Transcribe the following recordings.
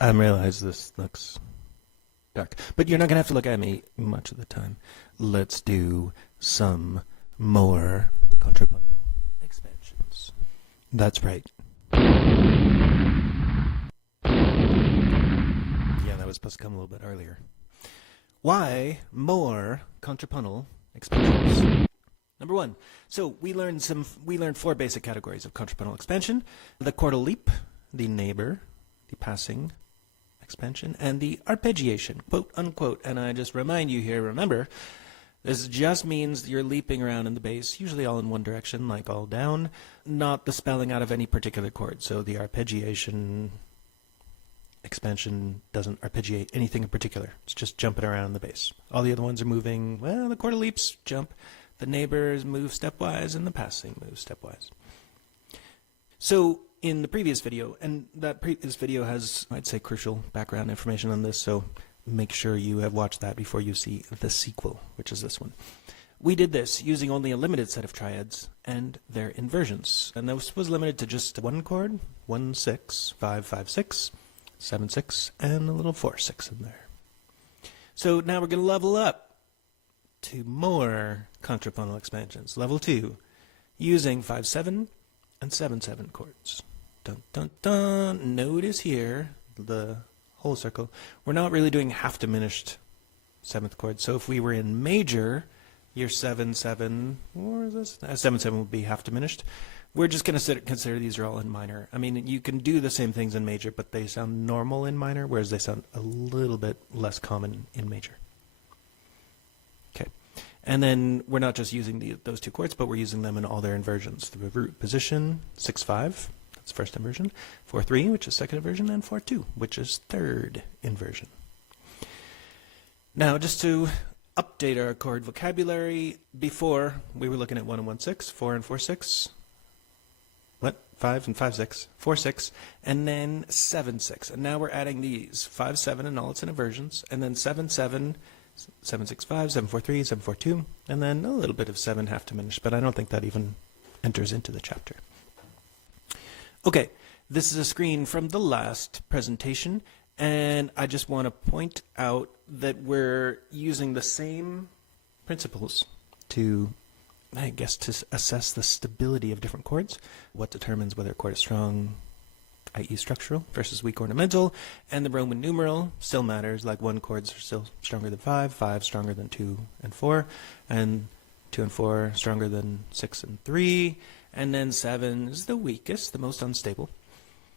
I realize this looks dark, but you're not going to have to look at me much of the time. Let's do some more contrapuntal expansions. That's right. Yeah, that was supposed to come a little bit earlier. Why more contrapuntal expansions? Number one. So we learned four basic categories of contrapuntal expansion: the chordal leap, the neighbor, the passing expansion, and the arpeggiation, quote unquote. And I just remind you here, remember, this just means you're leaping around in the bass, usually all in one direction, like all down, not the spelling out of any particular chord. So the arpeggiation expansion doesn't arpeggiate anything in particular. It's just jumping around in the bass. All the other ones are moving, well, the chordal leaps jump, the neighbors move stepwise, and the passing moves stepwise. So in the previous video, and that previous video has, I'd say, crucial background information on this, so make sure you have watched that before you see the sequel, which is this one. We did this using only a limited set of triads and their inversions, and this was limited to just one chord, 1-6, 5-5-6, 7-6, and a little 4-6 in there. So now we're going to level up to more contrapuntal expansions. Level 2, using 5-7 and 7-7 chords. Dun dun dun. Notice here the whole circle. We're not really doing half diminished 7th chord. So if we were in major, your 7-7, or is this? 7-7 would be half diminished. We're just going to consider these are all in minor. I mean, you can do the same things in major, but they sound normal in minor, whereas they sound a little bit less common in major. Okay. And then we're not just using those two chords, but we're using them in all their inversions. The root position, 6-5, that's first inversion, 4-3, which is second inversion, and 4-2, which is third inversion. Now, just to update our chord vocabulary, before we were looking at 1 and 1-6, 4 and 4-6, 5 and 5-6, 4-6, and then 7-6. And now we're adding these 5-7 and all its inversions, and then 7-7, 7-6-5, 7-4-3, 7-4-2, and then a little bit of 7 half diminished, but I don't think that even enters into the chapter. Okay, this is a screen from the last presentation, and I just want to point out that we're using the same principles to, I guess, to assess the stability of different chords, what determines whether a chord is strong, i.e. structural, versus weak ornamental, and the Roman numeral still matters, like 1 chords are still stronger than 5 stronger than 2 and 4, and 2 and 4 stronger than 6 and 3, and then 7 is the weakest, the most unstable.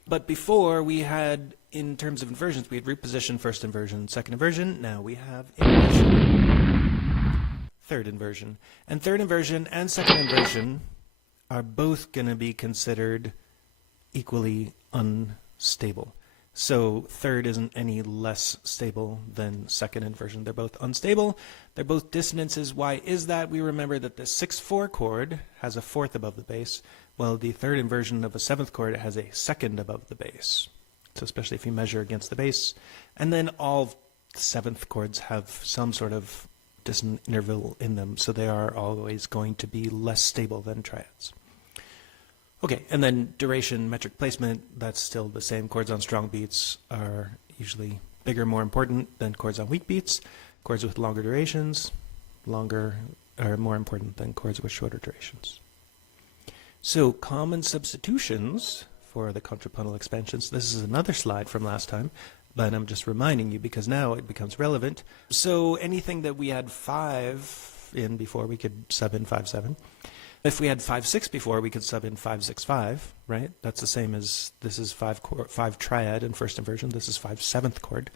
But before we had, in terms of inversions, we had root position, first inversion, second inversion. Now we have inversion, third inversion. And third inversion and second inversion are both going to be considered equally unstable. So third isn't any less stable than second inversion. They're both unstable. They're both dissonances. Why is that? We remember that the 6-4 chord has a 4th above the bass, while the third inversion of a 7th chord has a 2nd above the bass. So especially if you measure against the bass. And then all 7th chords have some sort of dissonant interval in them, so they are always going to be less stable than triads. Okay, and then duration, metric placement, that's still the same. Chords on strong beats are usually bigger, more important than chords on weak beats. Chords with longer durations, are more important than chords with shorter durations. So common substitutions for the contrapuntal expansions. This is another slide from last time, but I'm just reminding you because now it becomes relevant. So anything that we had 5 in before, we could sub in 5-7. If we had 5-6 before, we could sub in 5-6-5, right? That's the same as this is 5 triad in first inversion. This is 5-7th chord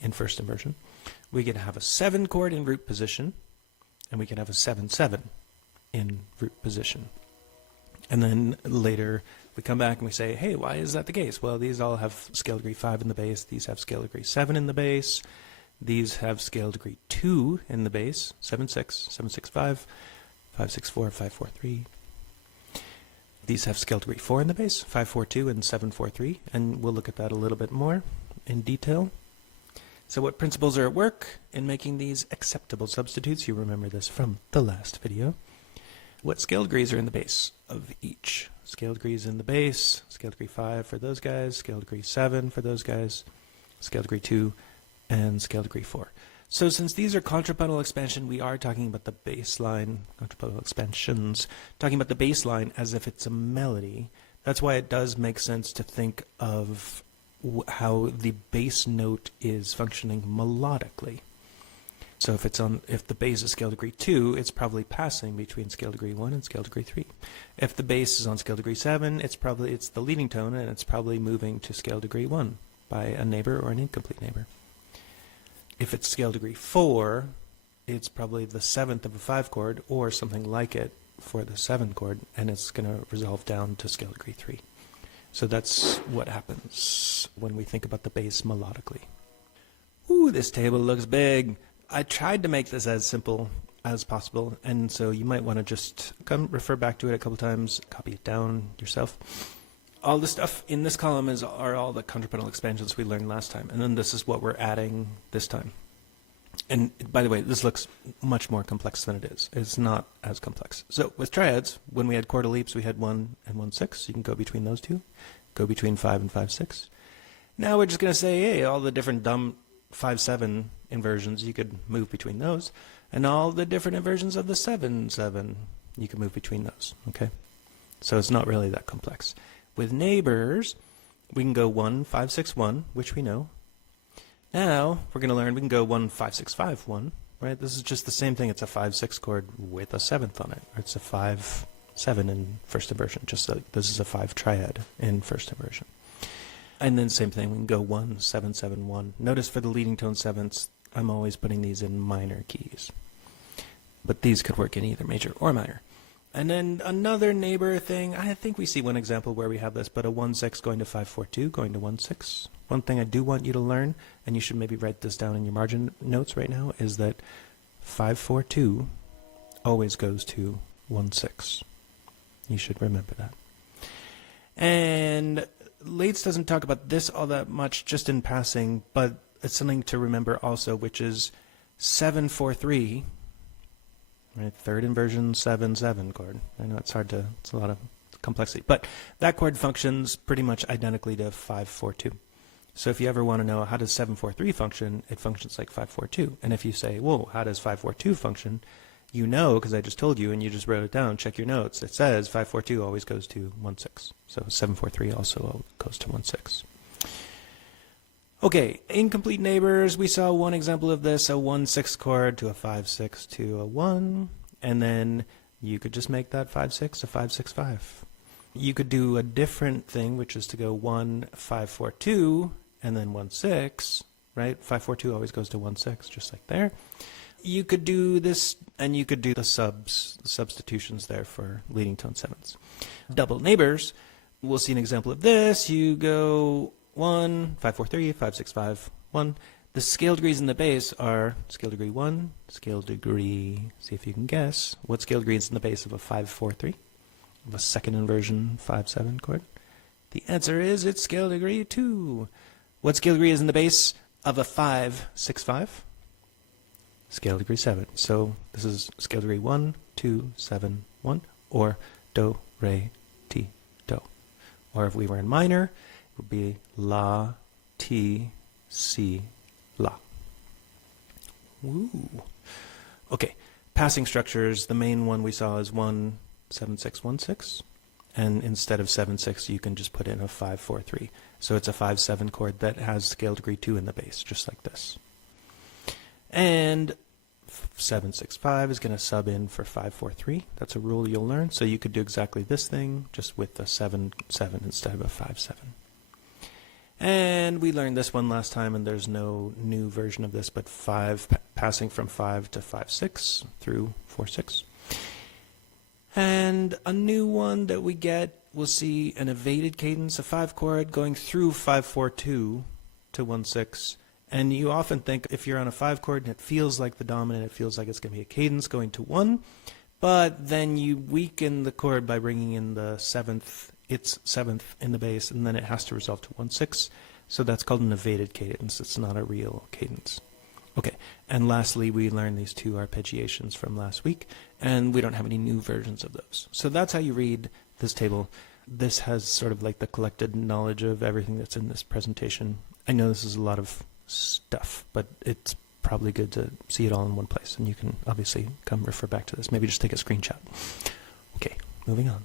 in first inversion. We could have a 7 chord in root position, and we could have a 7-7 in root position. And then later we come back and we say, hey, why is that the case? Well, these all have scale degree 5 in the bass. These have scale degree 7 in the bass. These have scale degree 2 in the bass, 7-6, 7-6-5. 5-6-4, 5-4-3. These have scale degree 4 in the bass, 5-4-2 and 7-4-3, and we'll look at that a little bit more in detail. So what principles are at work in making these acceptable substitutes? You remember this from the last video. What scale degrees are in the bass of each? Scale degrees in the bass, scale degree 5 for those guys, scale degree 7 for those guys, scale degree 2, and scale degree 4. So since these are contrapuntal expansion, we are talking about the bass line, contrapuntal expansions, talking about the bass line as if it's a melody. That's why it does make sense to think of how the bass note is functioning melodically. So if the bass is scale degree 2, it's probably passing between scale degree 1 and scale degree 3. If the bass is on scale degree 7, it's the leading tone, and it's probably moving to scale degree 1 by a neighbor or an incomplete neighbor. If it's scale degree 4, it's probably the 7th of a 5 chord or something like it for the 7 chord, and it's going to resolve down to scale degree 3. So that's what happens when we think about the bass melodically. Ooh, this table looks big. I tried to make this as simple as possible, and so you might want to just refer back to it a couple times, copy it down yourself. All the stuff in this column are all the contrapuntal expansions we learned last time, and then this is what we're adding this time. And by the way, this looks much more complex than it is. It's not as complex. So with triads, when we had chordal leaps, we had 1 and 1/6. You can go between those two, go between 5 and 5/6. Now we're just going to say, hey, all the different dumb 5/7 inversions, you could move between those, and all the different inversions of the 7/7, you can move between those. Okay, so it's not really that complex. With neighbors, we can go 1 5 6 1, which we know. Now we're going to learn we can go 1 5 6 5 1. Right? This is just the same thing. It's a 5/6 chord with a 7th on it. Or it's a 5/7 in first inversion. Just like this is a 5 triad in first inversion. And then same thing, we can go 1 7 7 1. Notice for the leading tone 7ths, I'm always putting these in minor keys. But these could work in either major or minor. And then another neighbor thing, I think we see one example where we have this, but a 1/6 going to 5/4/2, going to 1/6. One thing I do want you to learn, and you should maybe write this down in your margin notes right now, is that 5/4/2 always goes to 1/6. You should remember that. And Leitz doesn't talk about this all that much, just in passing, but it's something to remember also, which is 7/4/3, right? Third inversion 7/7 chord. I know it's a lot of complexity, but that chord functions pretty much identically to 5/4/2. So if you ever want to know how does 7/4/3 function, it functions like 5/4/2. And if you say, whoa, how does 5/4/2 function? You know, because I just told you, and you just wrote it down. Check your notes. It says 5/4/2 always goes to 1/6. So 7/4/3 also goes to 1/6. Okay, incomplete neighbors. We saw one example of this: a 1/6 chord to a 5/6 to a 1, and then you could just make that 5/6 a 5/6/5. You could do a different thing, which is to go 1 5/4/2 and then 1/6. Right? 5/4/2 always goes to 1/6, just like there. You could do this, and you could do the substitutions there for leading tone 7ths. Double neighbors, we'll see an example of this. You go 1 5/4/3 5/6/5 1. The scale degrees in the bass are scale degree 1, scale degree, see if you can guess, what scale degree is in the bass of a 5/4/3, of a second inversion 5/7 chord? The answer is it's scale degree 2. What scale degree is in the bass of a 5/6/5? Scale degree 7. So this is scale degree 1 2 7 1, or do re ti do. Or if we were in minor, it would be la ti si la. Woo. Okay, passing structures. The main one we saw is 1 7 6 1 6, and instead of 7/6, you can just put in a 5/4/3. So it's a 5/7 chord that has scale degree 2 in the bass, just like this. And 7/6/5 is going to sub in for 5/4/3. That's a rule you'll learn. So you could do exactly this thing, just with a 7/7 instead of a 5/7. And we learned this one last time, and there's no new version of this, but 5 passing from 5 to 5/6 through 4/6. And a new one that we get, we'll see an evaded cadence, a 5 chord going through 5/4/2 to 1/6. And you often think if you're on a 5 chord and it feels like the dominant, it feels like it's going to be a cadence going to 1, but then you weaken the chord by bringing in the 7th, its 7th in the bass, and then it has to resolve to 1/6. So that's called an evaded cadence. It's not a real cadence. Okay, and lastly, we learned these 2 arpeggiations from last week, and we don't have any new versions of those. So that's how you read this table. this has sort of like the collected knowledge of everything that's in this presentation. I know this is a lot of stuff, but it's probably good to see it all in one place, and you can obviously come refer back to this. Maybe just take a screenshot. Okay, moving on.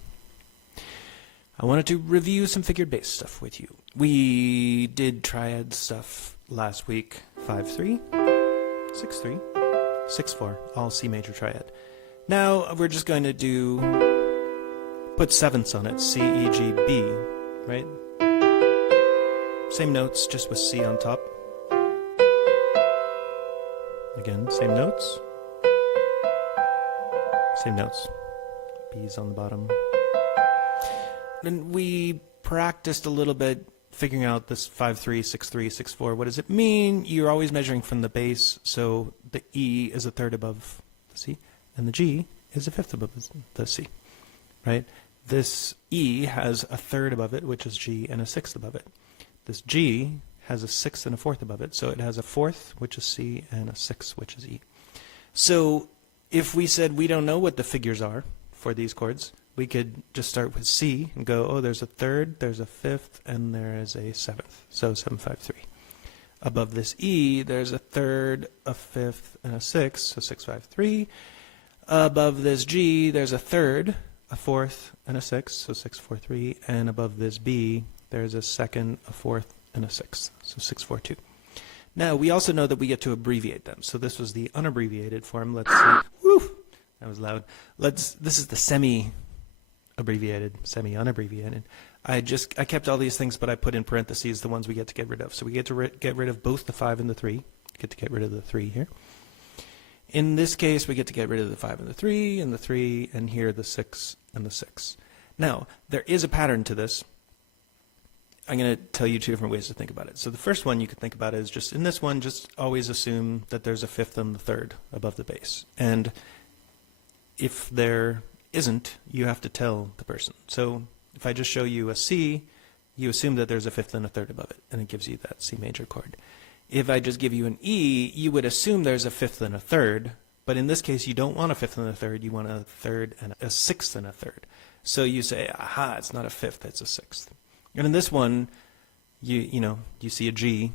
I wanted to review some figured bass stuff with you. We did triad stuff last week. 5-3, 6-3, 6-4, all C major triad. Now we're just going to put sevenths on it, C, E, G, B, right? Same notes, just with C on top. Again, same notes. Same notes. B's on the bottom. And we practiced a little bit figuring out this 5-3, 6-3, 6-4. What does it mean? You're always measuring from the bass, so the E is a third above the C, and the G is a fifth above the C, right? This E has a third above it, which is G, and a sixth above it. This G has a sixth and a fourth above it, so it has a fourth, which is C, and a sixth, which is E. So if we said we don't know what the figures are for these chords, we could just start with C and go, oh, there's a third, there's a fifth, and there is a seventh. So 7-5-3. Above this E, there's a third, a fifth, and a sixth, so 6-5-3. Above this G, there's a third, a fourth, and a sixth, so 6-4-3. And above this B, there's a second, a fourth, and a sixth, so 6-4-2. Now, we also know that we get to abbreviate them. So this was the unabbreviated form. Let's see. Woo! That was loud. This is the semi-abbreviated, semi-unabbreviated. I kept all these things, but I put in parentheses the ones we get to get rid of. So we get to get rid of both the 5 and the 3. Get to get rid of the 3 here. In this case, we get to get rid of the 5 and the 3, and here the 6 and the 6. Now, there is a pattern to this. I'm going to tell you 2 different ways to think about it. So the first one you could think about is just in this one, just always assume that there's a fifth and the third above the bass. And if there isn't, you have to tell the person. So if I just show you a C, you assume that there's a fifth and a third above it, and it gives you that C major chord. If I just give you an E, you would assume there's a fifth and a third, but in this case you don't want a fifth and a third, you want a third and a sixth and a third. So you say, aha, it's not a fifth, it's a sixth. And in this one, you see a G,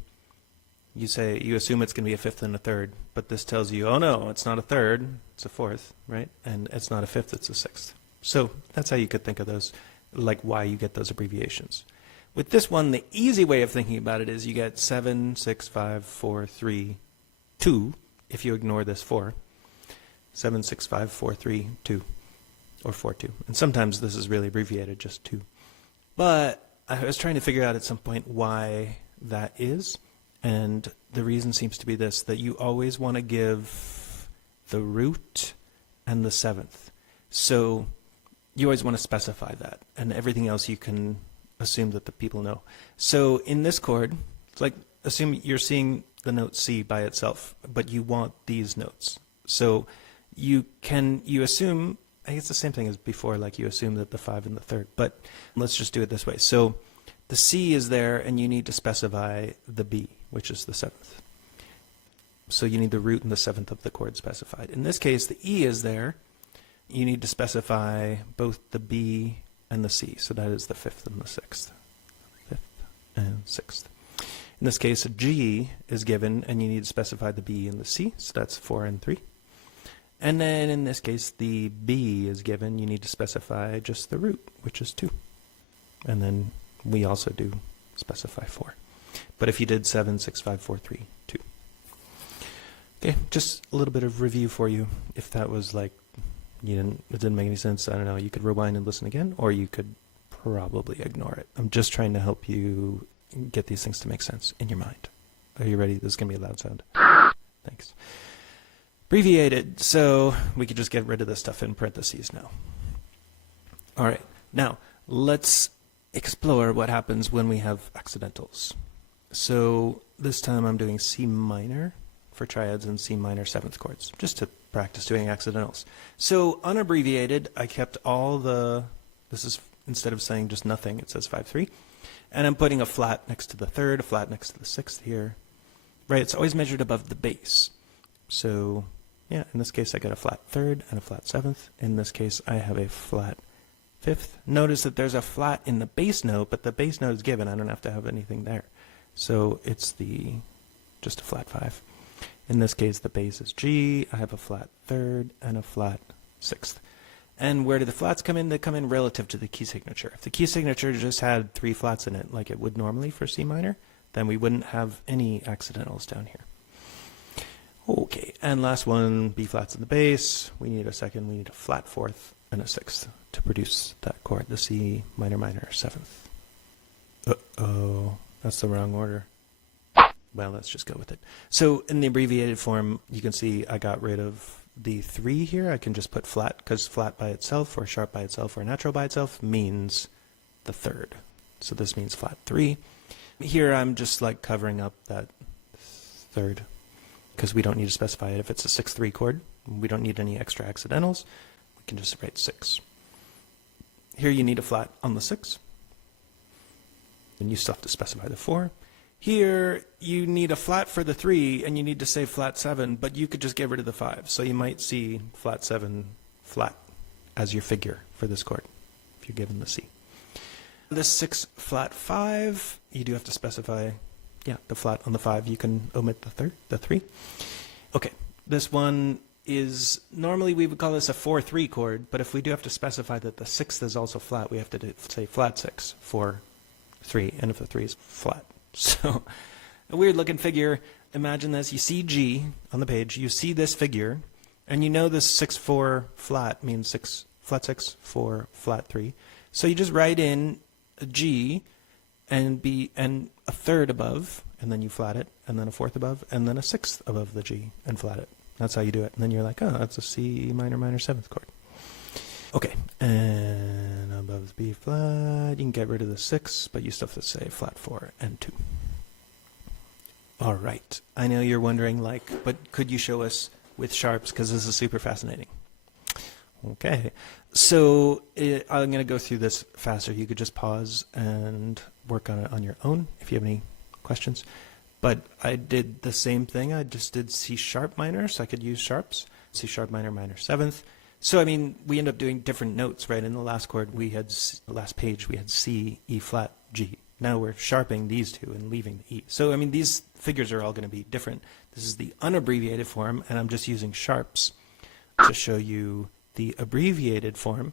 you assume it's going to be a fifth and a third, but this tells you, oh no, it's not a third, it's a fourth, right? And it's not a fifth, it's a sixth. So that's how you could think of those, like why you get those abbreviations. With this one, the easy way of thinking about it is you get 7, 6, 5, 4, 3, 2, if you ignore this 4. 7, 6, 5, 4, 3, 2, or 4, 2. And sometimes this is really abbreviated, just 2. But I was trying to figure out at some point why that is. And the reason seems to be this, that you always want to give the root and the seventh. So you always want to specify that. And everything else you can assume that the people know. So in this chord, it's like assume you're seeing the note C by itself, but you want these notes. So you assume, I guess the same thing as before, like you assume that the 5 and the third, but let's just do it this way. So the C is there, and you need to specify the B, which is the seventh. So you need the root and the seventh of the chord specified. In this case, the E is there. You need to specify both the B and the C. So that is the fifth and the sixth. Fifth and sixth. In this case, a G is given, and you need to specify the B and the C. So that's 4 and 3. And then in this case, the B is given. You need to specify just the root, which is 2. And then we also do specify 4. But if you did 7, 6, 5, 4, 3, 2. Okay, just a little bit of review for you. If that was like, it didn't make any sense, I don't know, you could rewind and listen again, or you could probably ignore it. I'm just trying to help you get these things to make sense in your mind. Are you ready? This is going to be a loud sound. Thanks. Abbreviated, so we could just get rid of this stuff in parentheses now. All right, now let's explore what happens when we have accidentals. So this time I'm doing C minor for triads and C minor seventh chords, just to practice doing accidentals. So unabbreviated, I kept all the, this is, instead of saying just nothing, it says 5-3. And I'm putting a flat next to the third, a flat next to the sixth here. Right, it's always measured above the bass. So yeah, in this case I got a flat third and a flat seventh. In this case I have a flat fifth. Notice that there's a flat in the bass note, but the bass note is given. I don't have to have anything there. So it's just a flat 5. In this case, the bass is G. I have a flat 3rd and a flat 6th. And where do the flats come in? They come in relative to the key signature. If the key signature just had 3 flats in it, like it would normally for C minor, then we wouldn't have any accidentals down here. Okay, and last one, B flats in the bass. We need a second, we need a flat 4th and a 6th to produce that chord, the C minor minor 7th. Uh-oh, that's the wrong order. Well, let's just go with it. So in the abbreviated form, you can see I got rid of the 3 here. I can just put flat, because flat by itself, or sharp by itself, or natural by itself means the 3rd. So this means flat 3. Here I'm just like covering up that 3rd, because we don't need to specify it. If it's a 6-3 chord, we don't need any extra accidentals. We can just write 6. Here you need a flat on the 6, and you still have to specify the 4. Here, you need a flat for the 3, and you need to say flat 7, but you could just get rid of the 5. So you might see flat 7 flat as your figure for this chord, if you're given the C. This 6 flat 5, you do have to specify, the flat on the 5. You can omit the 3. Okay, this one is, normally we would call this a 4-3 chord, but if we do have to specify that the 6th is also flat, we have to say flat 6 for 3, and if the 3 is flat. So, a weird looking figure. Imagine this. You see G on the page. You see this figure, and you know this 6-4 flat means flat 6, 4, flat 3. So you just write in a G and a 3rd above, and then you flat it, and then a 4th above, and then a 6th above the G, and flat it. That's how you do it. And then you're like, oh, that's a C minor minor 7th chord. Okay, and above is B flat. You can get rid of the 6, but you still have to say flat 4 and 2. All right, I know you're wondering, but could you show us with sharps, because this is super fascinating. Okay, so I'm going to go through this faster. You could just pause and work on it on your own if you have any questions. But I did the same thing. I just did C sharp minor, so I could use sharps. C sharp minor minor 7th. So, I mean, we end up doing different notes, right? In the last chord, the last page, we had C, E flat, G. Now we're sharping these two and leaving the E. So, I mean, these figures are all going to be different. This is the unabbreviated form, and I'm just using sharps to show you the abbreviated form.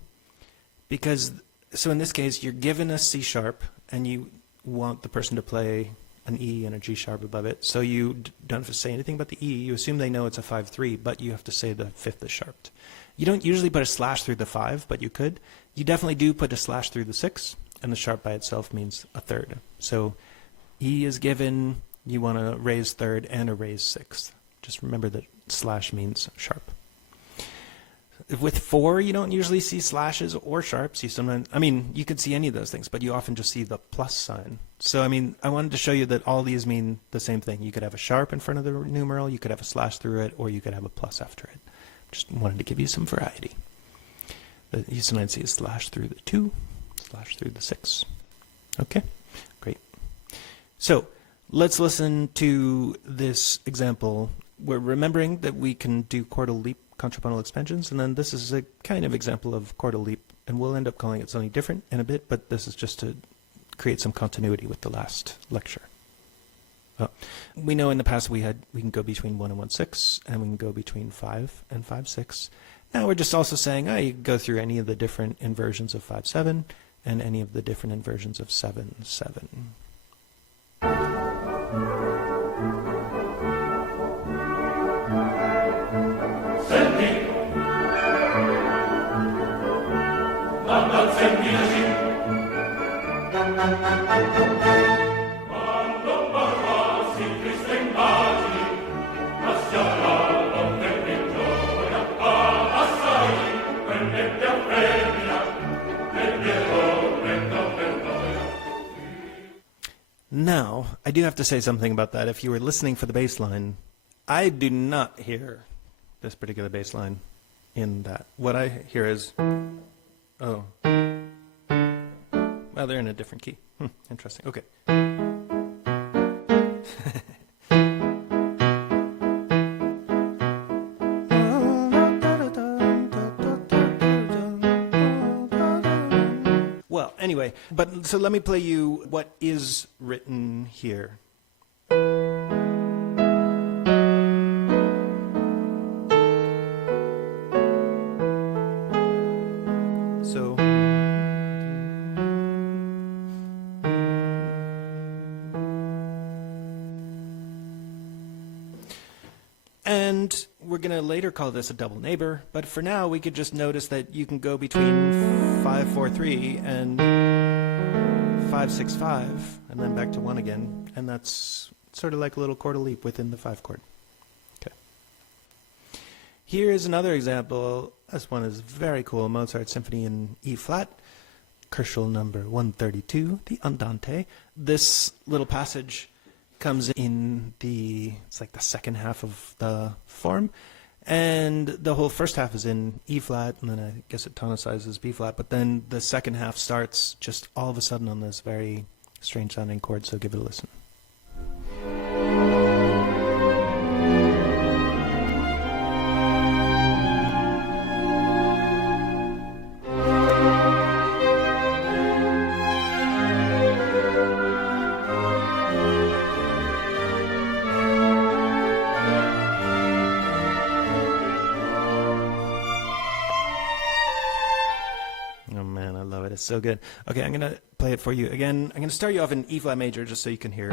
Because, so in this case, you're given a C sharp, and you want the person to play an E and a G sharp above it. So you don't have to say anything about the E. You assume they know it's a 5-3, but you have to say the 5th is sharped. You don't usually put a slash through the 5, but you could. You definitely do put a slash through the 6, and the sharp by itself means a 3rd. So E is given, you want to raise 3rd and a raise 6th. Just remember that slash means sharp. With 4, you don't usually see slashes or sharps. You sometimes, I mean, you could see any of those things, but you often just see the plus sign. So, I mean, I wanted to show you that all these mean the same thing. You could have a sharp in front of the numeral, you could have a slash through it, or you could have a plus after it. Just wanted to give you some variety. But you sometimes see a slash through the 2, slash through the 6. Okay, great. So let's listen to this example. We're remembering that we can do chordal leap contrapuntal expansions, and then this is a kind of example of chordal leap, and we'll end up calling it something different in a bit, but this is just to create some continuity with the last lecture. We know in the past we can go between 1 and 1/6, and we can go between 5 and 5/6. Now we're just also saying, you can go through any of the different inversions of 5/7 and any of the different inversions of 7/7. Now, I do have to say something about that. If you were listening for the bass line, I do not hear this particular bass line in that. What I hear is, oh. Well, they're in a different key. Interesting. Okay. way. But so let me play you what is written here. So and we're going to later call this a double neighbor, but for now we could just notice that you can go between 5-4-3 and 5-6-5 and then back to 1 again, and that's sort of like a little chordal leap within the 5 chord. Okay. Here's another example. This one is very cool. Mozart Symphony in E flat, Kerschel number 132, the Andante. This little passage comes in it's like the second half of the form, and the whole first half is in E flat, and then I guess it tonicizes B flat, but then the second half starts just all of a sudden on this very strange sounding chord, so give it a listen. It's so good. Okay, I'm going to play it for you again. I'm going to start you off in E flat major just so you can hear.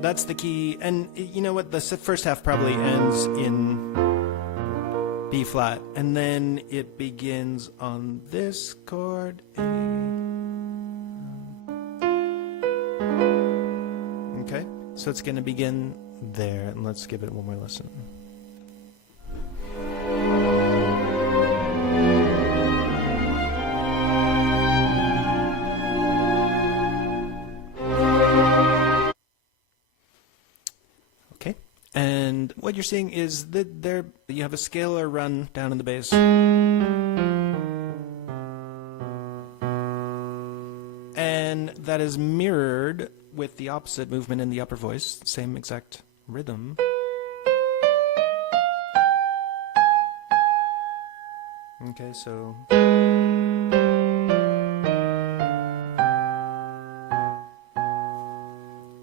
That's the key. And you know what? The first half probably ends in B flat. And then it begins on this chord. Okay, so it's going to begin there. And let's give it one more listen. And what you're seeing is that you have a scalar run down in the bass. And that is mirrored with the opposite movement in the upper voice, same exact rhythm. Okay, so...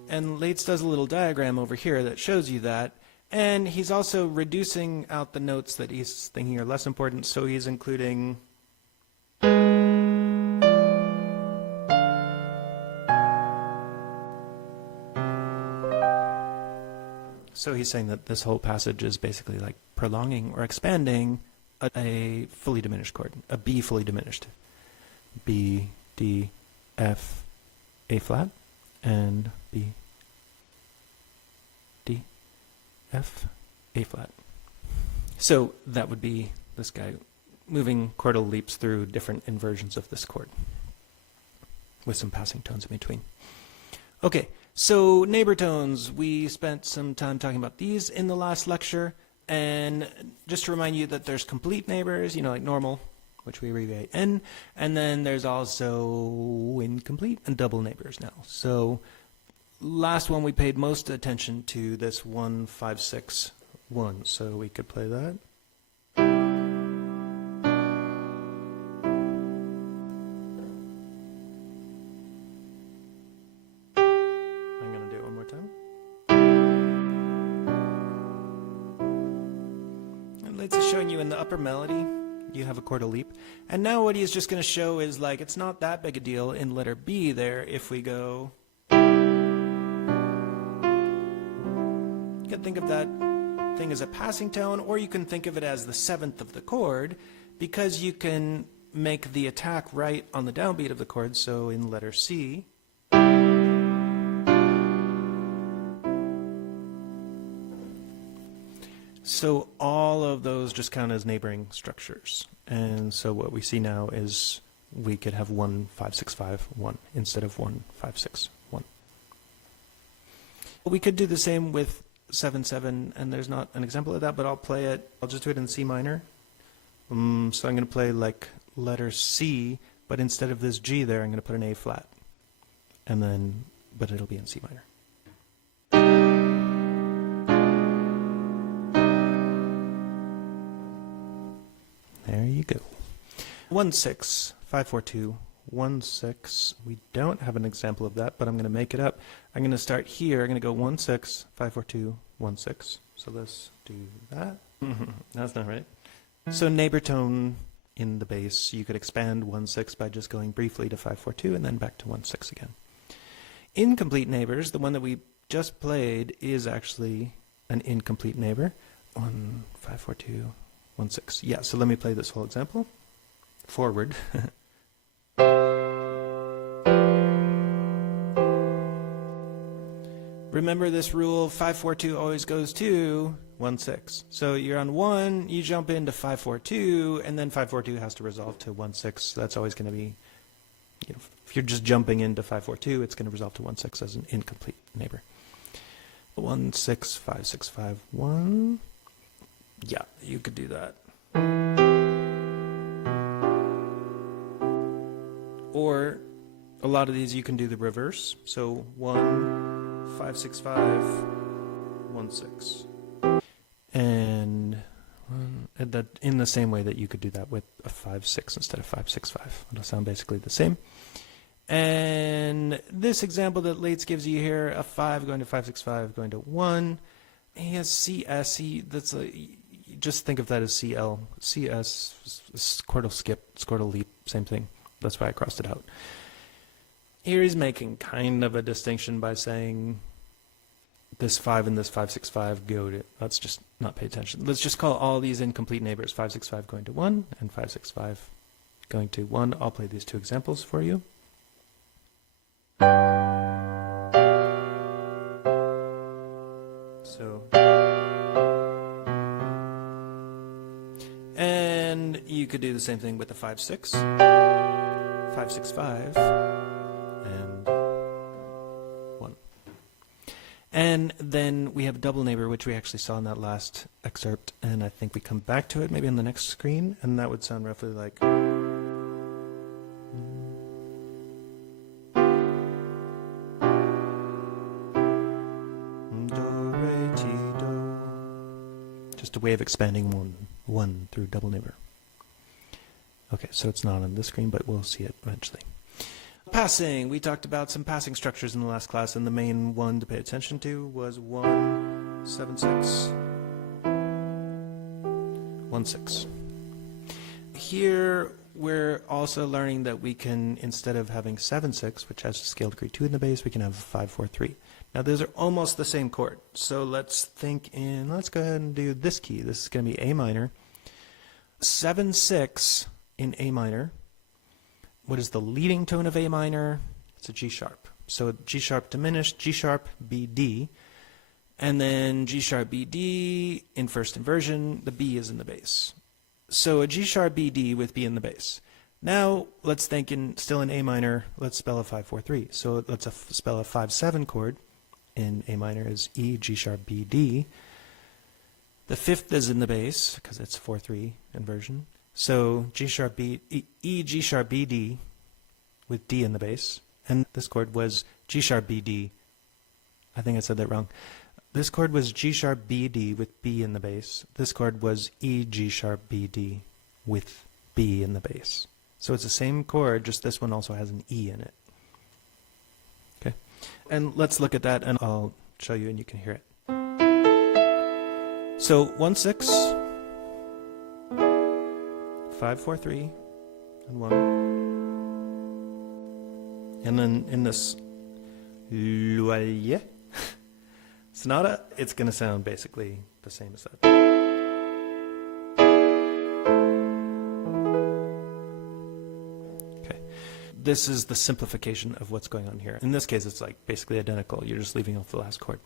And Leitz does a little diagram over here that shows you that. And he's also reducing out the notes that he's thinking are less important, so he's including... So he's saying that this whole passage is basically like prolonging or expanding a fully diminished chord, a B fully diminished. B, D, F, A flat, and B, D, F, A flat. So that would be this guy moving chordal leaps through different inversions of this chord with some passing tones in between. Okay, so neighbor tones, we spent some time talking about these in the last lecture, and just to remind you that there's complete neighbors, you know, like normal, which we abbreviate N, and then there's also incomplete and double neighbors now. So last one we paid most attention to this 1-5-6-1, so we could play that. I'm going to do it one more time. And Leitz is showing you in the upper melody you have a chordal leap, and now what he's just going to show is like it's not that big a deal in letter B there if we go. You can think of that thing as a passing tone, or you can think of it as the 7th of the chord, because you can make the attack right on the downbeat of the chord, so in letter C. So all of those just count as neighboring structures. And so what we see now is we could have 1-5-6-5-1 instead of 1-5-6-1. We could do the same with 7-7, and there's not an example of that, but I'll play it. I'll just do it in C minor. So I'm going to play like letter C, but instead of this G there, I'm going to put an A flat. And then, but it'll be in C minor. There you go. 1-6-5-6. 5, 4, 2, 1, 6. We don't have an example of that, but I'm going to make it up. I'm going to start here. I'm going to go 1, 6, 5, 4, 2, 1, 6. So let's do that. That's not right. So neighbor tone in the bass, you could expand 1, 6 by just going briefly to 5, 4, 2 and then back to 1, 6 again. Incomplete neighbors, the one that we just played, is actually an incomplete neighbor. 1, 5, 4, 2, 1, 6. Yeah, so let me play this whole example. Forward. Remember this rule, 5, 4, 2 always goes to 1, 6. So you're on 1, you jump into 5, 4, 2, and then 5, 4, 2 has to resolve to 1, 6. That's always going to be, if you're just jumping into 5, 4, 2, it's going to resolve to 1, 6 as an incomplete neighbor. 1, 6, 5, 6, 5, 1. Yeah, you could do that. Or a lot of these you can do the reverse. So 1, 5, 6, 5, 1, 6. And that in the same way that you could do that with a 5, 6 instead of 5, 6, 5. It'll sound basically the same. And this example that Lates gives you here, a 5 going to 5, 6, 5 going to 1. He has CS. Just think of that as CL. CS, chordal skip, chordal leap, same thing. That's why I crossed it out. Here he's making kind of a distinction by saying this 5 and this 5, 6, 5 go to, let's just not pay attention. Let's just call all these incomplete neighbors 5, 6, 5 going to 1 and 5, 6, 5 going to 1. I'll play these two examples for you. So, and you could do the same thing with the 5, 6, 5, 6, 5, and 1. And then we have a double neighbor, which we actually saw in that last excerpt, and I think we come back to it maybe on the next screen, and that would sound roughly like... Just a way of expanding one through double neighbor. Okay, so it's not on this screen, but we'll see it eventually. Passing. We talked about some passing structures in the last class, and the main one to pay attention to was 1, 7, 6, 1, 6. Here, we're also learning that we can, instead of having 7, 6, which has a scale degree 2 in the bass, we can have 5, 4, 3. Now, those are almost the same chord. So let's go ahead and do this key. This is going to be A minor. 7, 6 in A minor. What is the leading tone of A minor? It's a G sharp. So G sharp diminished, G sharp, B, D. And then G sharp, B, D in first inversion. The B is in the bass. So a G sharp, B, D with B in the bass. Now, let's think still in A minor, let's spell a 5, 4, 3. So let's spell a 5, 7 chord. In A minor is E, G sharp, B, D. The fifth is in the bass because it's 4, 3 inversion. So G sharp, B, E, G sharp, B, D with D in the bass. And this chord was G sharp, B, D. I think I said that wrong. This chord was G sharp, B, D with B in the bass. This chord was E, G sharp, B, D with B in the bass. So it's the same chord, just this one also has an E in it. And let's look at that, and I'll show you, and you can hear it. So 1, 6, 5, 4, 3, and 1. And then in this sonata, it's going to sound basically the same as that. This is the simplification of what's going on here. In this case, it's like basically identical. You're just leaving off the last chord.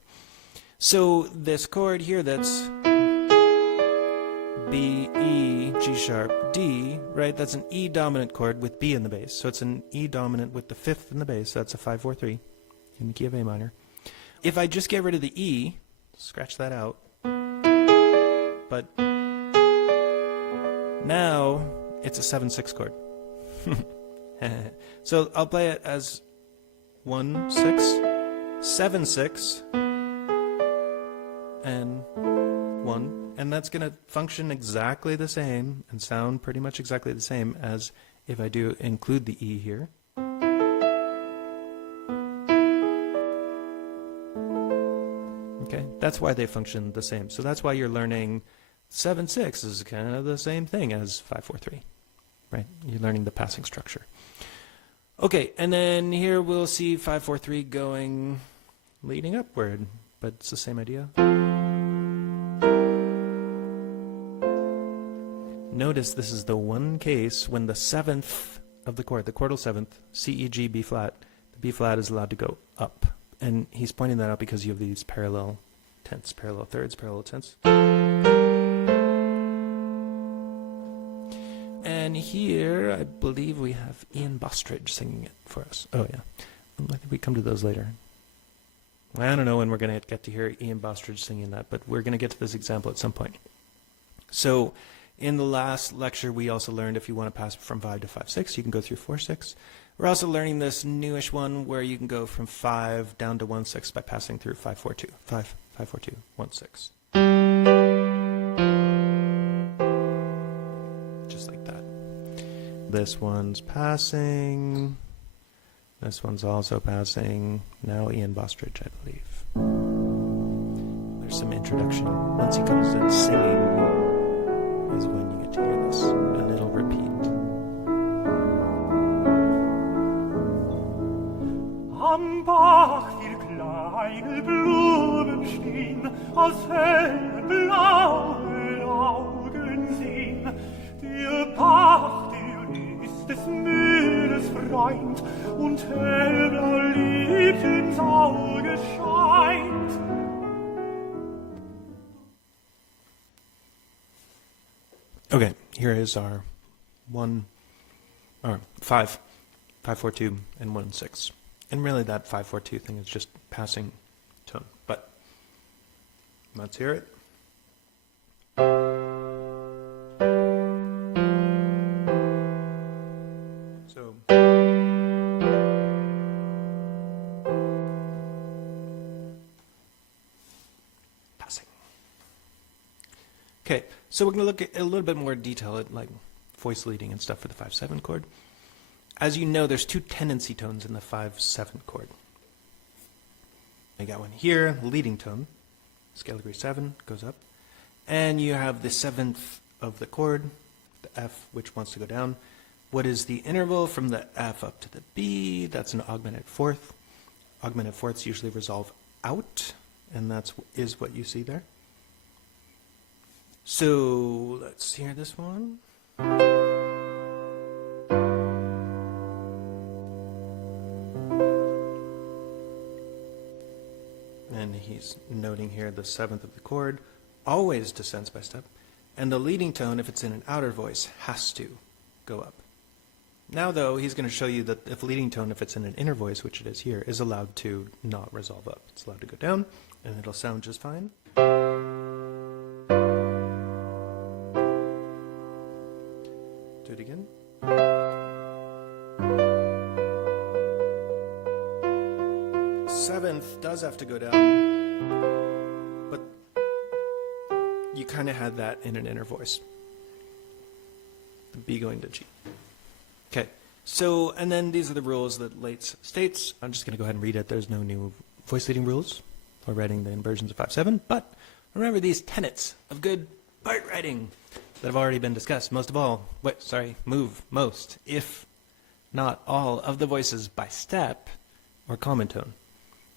So this chord here that's B, E, G sharp, D, right? That's an E dominant chord with B in the bass. So it's an E dominant with the fifth in the bass. That's a 5, 4, 3 in the key of A minor. If I just get rid of the E, scratch that out. But now it's a 7, 6 chord. So I'll play it as 1, 6, 7, 6, and 1. And that's going to function exactly the same and sound pretty much exactly the same as if I do include the E here, okay, that's why they function the same. So that's why you're learning 7/6 is kind of the same thing as 5/4/3, right? You're learning the passing structure. Okay, and then here we'll see 5/4/3 going leading upward, but it's the same idea. Notice this is the one case when the 7th of the chord, the chordal 7th, C, E, G, B flat, the B flat is allowed to go up. And he's pointing that out because you have these parallel tenths, parallel thirds, parallel tenths. And here, I believe we have Ian Bostridge singing it for us. Oh, yeah. I think we come to those later. I don't know when we're going to get to hear Ian Bostridge singing that, but we're going to get to this example at some point. So, in the last lecture, we also learned if you want to pass from 5 to 5/6, you can go through 4/6. We're also learning this newish one where you can go from 5 down to 1/6 by passing through 5/4/2. 5, 5/4/2, 1/6. Just like that. This one's passing. This one's also passing. Now Ian Bostridge, I believe. There's some introduction. Once he comes in singing is when you get to hear this, and it'll repeat. Am Bach wir kleine Blumen stehen, aus hellen blauen Augen sehen. Der Bach, der ist des Meeres Freund, und hellblau Licht ins Auge scheint. Okay, here is our 5, 5/4/2, and 1/6. And really that 5/4/2 thing is just passing tone. But let's hear it. So passing. Okay, so we're going to look at a little bit more detail at like voice leading and stuff for the 5/7 chord. As you know, there's two tendency tones in the 5/7 chord. I got one here, leading tone, scale degree 7, goes up. And you have the 7th of the chord, the F, which wants to go down. What is the interval from the F up to the B? That's an augmented fourth. Augmented fourths usually resolve out, and that is what you see there. So let's hear this one. And he's noting here the 7th of the chord always descends by step, and the leading tone, if it's in an outer voice, has to go up. Now, though, he's going to show you that if leading tone, if it's in an inner voice, which it is here, is allowed to not resolve up. It's allowed to go down, and it'll sound just fine. Do it again. Seventh does have to go down, but you kind of had that in an inner voice. The B going to G. Okay, so, and then these are the rules that Leitz states. I'm just going to go ahead and read it. There's no new voice leading rules for writing the inversions of 5/7, but remember these tenets of good part writing that have already been discussed. Most of all, move most, if not all, of the voices by step or common tone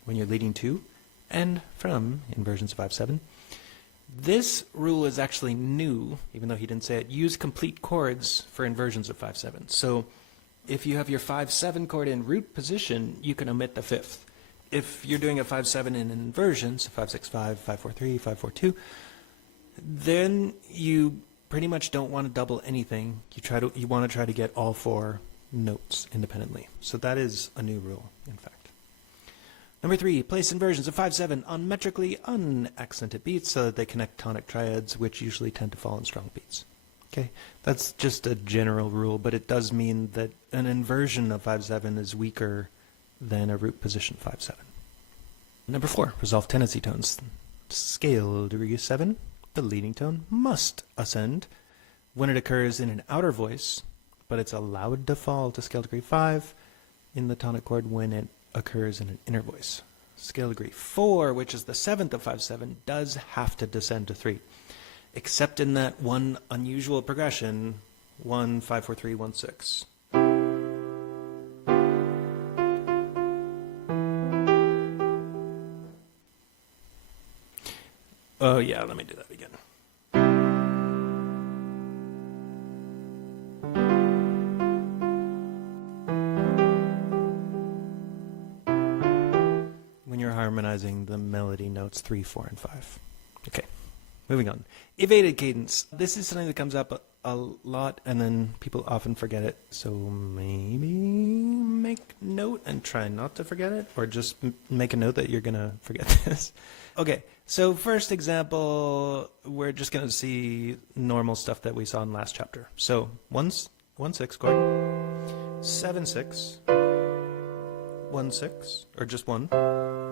when you're leading to and from inversions of 5/7. This rule is actually new, even though he didn't say it. Use complete chords for inversions of 5/7. So if you have your 5/7 chord in root position, you can omit the 5th. If you're doing a 5/7 in inversions, 5/6/5, 5/4/3, 5/4/2, then you pretty much don't want to double anything. You want to try to get all 4 notes independently. So that is a new rule, in fact. Number 3, place inversions of 5/7 on metrically unaccented beats so that they connect tonic triads, which usually tend to fall in strong beats. Okay, that's just a general rule, but it does mean that an inversion of 5/7 is weaker than a root position 5/7. Number 4, resolve tendency tones. Scale degree 7, the leading tone must ascend when it occurs in an outer voice, but it's allowed to fall to scale degree 5 in the tonic chord when it occurs in an inner voice. Scale degree 4, which is the 7th of 5/7, does have to descend to 3, except in that one unusual progression, 1, 5, 4, 3, 1, 6. Oh yeah, let me do that again. When you're harmonizing the melody notes 3, 4, and 5. Okay, moving on. Evaded cadence. This is something that comes up a lot, and then people often forget it. So maybe make note and try not to forget it, or just make a note that you're going to forget this. Okay, so first example, we're just going to see normal stuff that we saw in last chapter. So 1/6 chord, 7/6, 1/6, or just 1.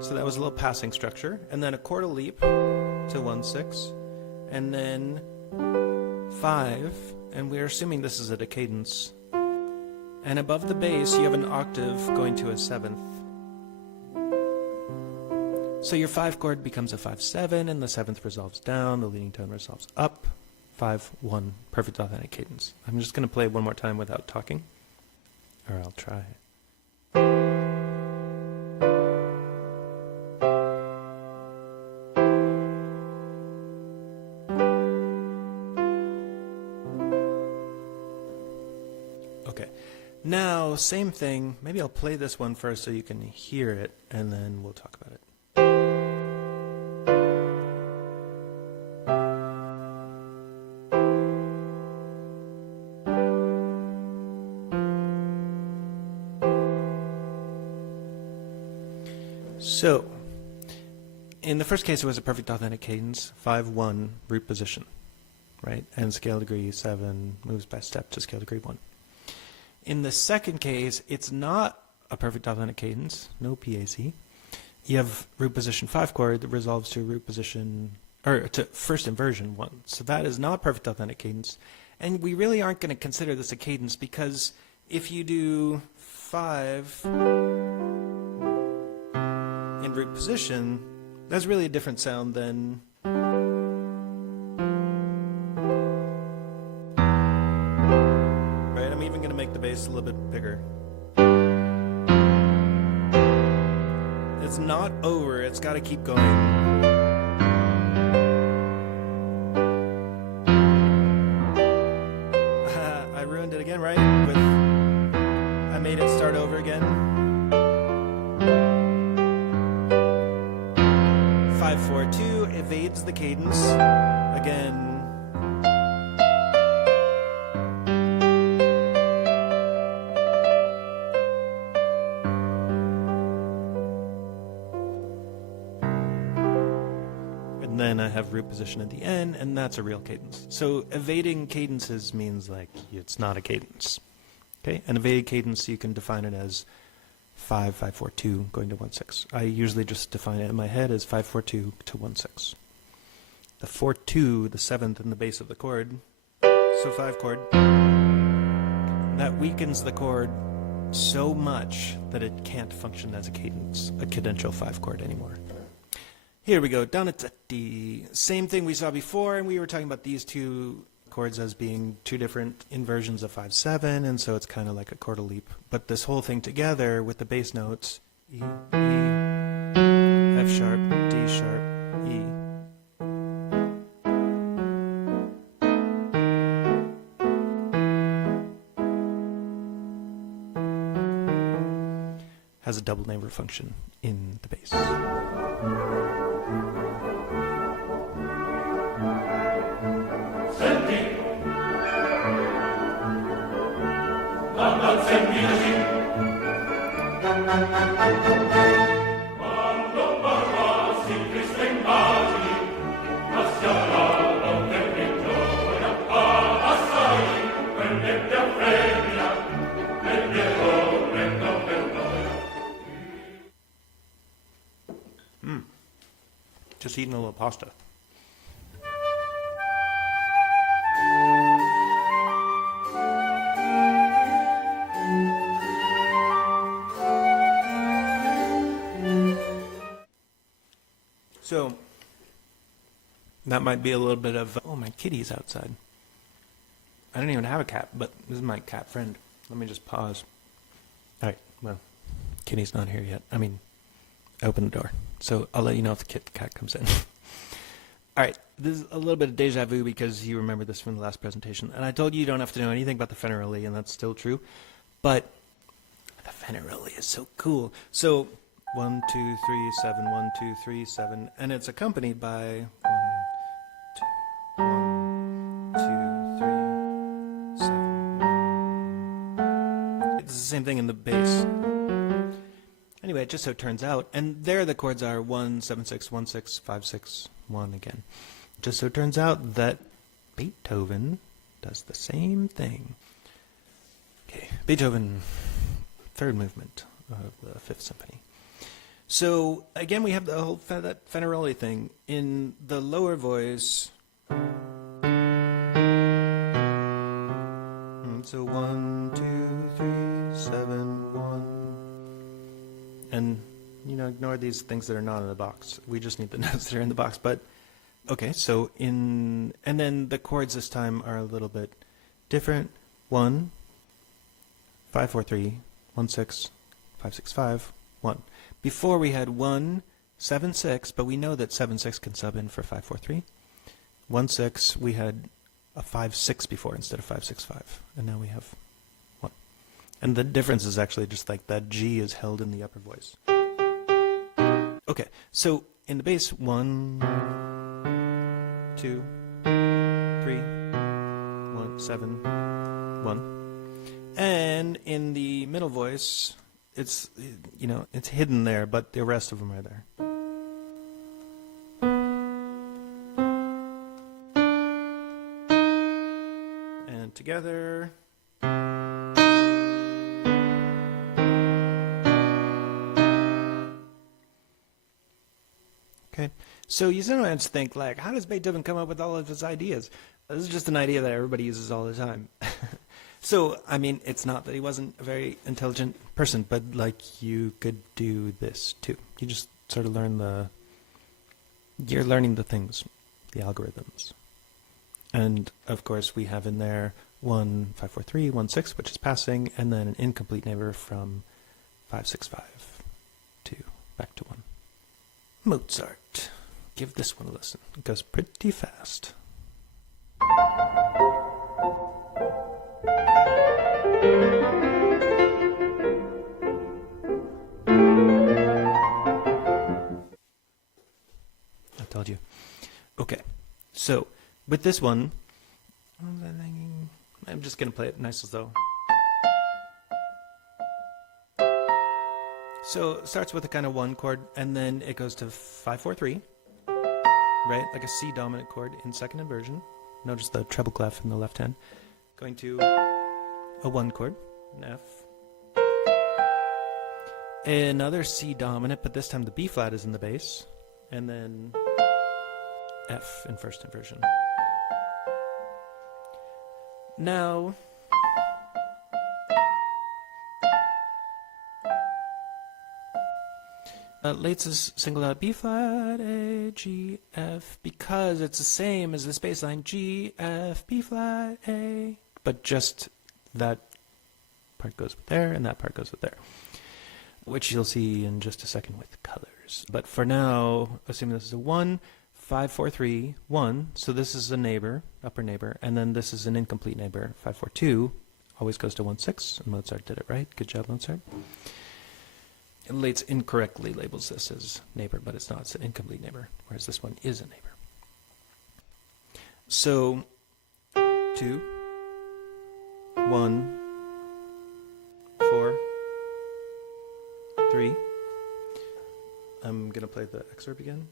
So that was a little passing structure. And then a chordal leap to 1/6, and then 5, and we're assuming this is at a cadence. And above the bass, you have an octave going to a 7th. So your 5 chord becomes a 5/7, and the 7th resolves down, the leading tone resolves up, 5/1, perfect authentic cadence. I'm just going to play it one more time without talking, or I'll try. Okay, now same thing. Maybe I'll play this one first so you can hear it, and then we'll talk about it. So, in the first case, it was a perfect authentic cadence, 5/1 root position, right? And scale degree 7 moves by step to scale degree 1. In the second case, it's not a perfect authentic cadence, no PAC. You have root position 5 chord that resolves to root position, or to first inversion 1. So that is not perfect authentic cadence. And we really aren't going to consider this a cadence, because if you do 5 in root position, that's really a different sound than right. I'm even going to make the bass a little bit bigger. It's not over, it's got to keep going. I ruined it again, right? I made it start over again. 5/4/2 evades the cadence again. And then I have root position at the end, and that's a real cadence. So evading cadences means like it's not a cadence. Okay, an evaded cadence, you can define it as 5, 5, 4, 2 going to 1, 6. I usually just define it in my head as 5, 4, 2 to 1, 6. The 4, 2, the 7th in the base of the chord, so 5 chord, that weakens the chord so much that it can't function as a cadence, a cadential 5 chord anymore. Here we go, Donizetti. Same thing we saw before, and we were talking about these two chords as being two different inversions of 5/7, and so it's kind of like a chordal leap. But this whole thing together with the bass notes, E, E, F sharp, D sharp, E. Has a double neighbor function in the bass. Just eating a little pasta. So that might be a little bit of, oh, my kitty's outside. I don't even have a cat, but this is my cat friend. Let me just pause. All right, well, kitty's not here yet. I mean, I opened the door. So I'll let you know if the cat comes in. All right, this is a little bit of deja vu because you remember this from the last presentation. And I told you don't have to know anything about the Fenaroli, and that's still true. But the Fenaroli is so cool. So 1, 2, 3, 7, 1, 2, 3, 7, and it's accompanied by 1, 2, 3, 7. It's the same thing in the bass. Anyway, it just so turns out, and there the chords are 1, 7, 6, 1, 6, 5, 6, 1 again. Just so turns out that Beethoven does the same thing. Okay, Beethoven, third movement of the Fifth Symphony. So again, we have the whole that Fenaroli thing in the lower voice. So 1, 2, 3, 7, 1. And, you know, ignore these things that are not in the box. We just need the notes that are in the box. But, okay, so and then the chords this time are a little bit different. 1, 5, 4, 3, 1, 6, 5, 6, 5, 1. Before we had 1, 7, 6, but we know that 7, 6 can sub in for 5, 4, 3. 1, 6, we had a 5, 6 before instead of 5, 6, 5. And now we have 1. And the difference is actually just like that G is held in the upper voice. Okay, so in the bass, 1, 2, 3, 1, 7, 1. And in the middle voice, it's, you know, it's hidden there, but the rest of them are there. And together. Okay, so you sometimes think, like, how does Beethoven come up with all of his ideas? This is just an idea that everybody uses all the time. So, I mean, it's not that he wasn't a very intelligent person, but, like, you could do this, too. You just sort of you're learning the things, the algorithms. And, of course, we have in there 1, 5, 4, 3, 1, 6, which is passing, and then an incomplete neighbor from 5, 6, 5 to back to 1. Mozart. Give this one a listen. It goes pretty fast. I told you. Okay, so with this one, I'm just going to play it nice as though. So it starts with a kind of 1 chord, and then it goes to 5, 4, 3, right? Like a C dominant chord in second inversion. Notice the treble clef in the left hand. Going to a 1 chord, an F. Another C dominant, but this time the B flat is in the bass. And then F in first inversion. Now, Leitz's singled out B flat, A, G, F, because it's the same as this bass line, G, F, B flat, A, but just that part goes with there and that part goes with there, which you'll see in just a second with colors. But for now, assuming this is a 1, 5, 4, 3, 1, so this is a neighbor, upper neighbor, and then this is an incomplete neighbor, 5, 4, 2, always goes to 1, 6, and Mozart did it right. Good job, Mozart. Leitz incorrectly labels this as neighbor, but it's not. It's an incomplete neighbor, whereas this one is a neighbor. So, 2, 1, 4, 3. I'm going to play the excerpt again.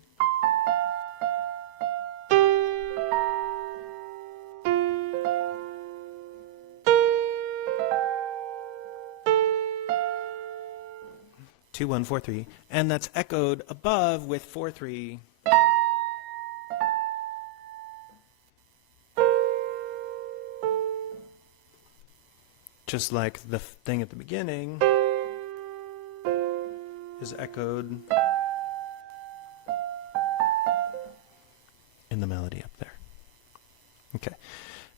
Two, 1, 4, 3, and that's echoed above with 4, 3. Just like the thing at the beginning is echoed